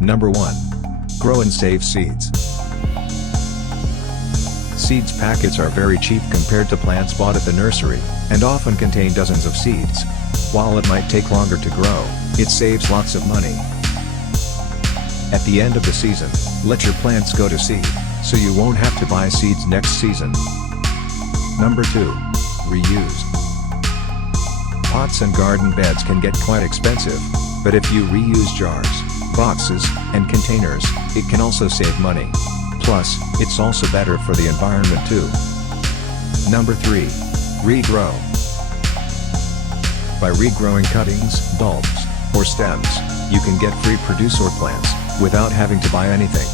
Number 1. Grow and save seeds. Seeds packets are very cheap compared to plants bought at the nursery, and often contain dozens of seeds. While it might take longer to grow, it saves lots of money. At the end of the season, let your plants go to seed, so you won't have to buy seeds next season. Number 2. Reuse. Pots and garden beds can get quite expensive, but if you reuse jars, boxes, and containers, it can also save money. Plus, it's also better for the environment too. Number 3. Regrow. By regrowing cuttings, bulbs, or stems, you can get free produce or plants, without having to buy anything.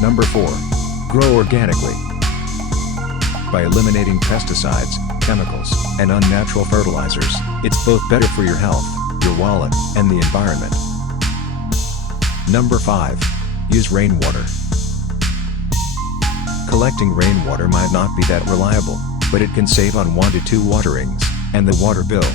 Number 4. Grow organically. By eliminating pesticides, chemicals, and unnatural fertilizers, it's both better for your health, your wallet, and the environment. Number 5. Use rainwater. Collecting rainwater might not be that reliable, but it can save on 1 to 2 waterings, and the water bill,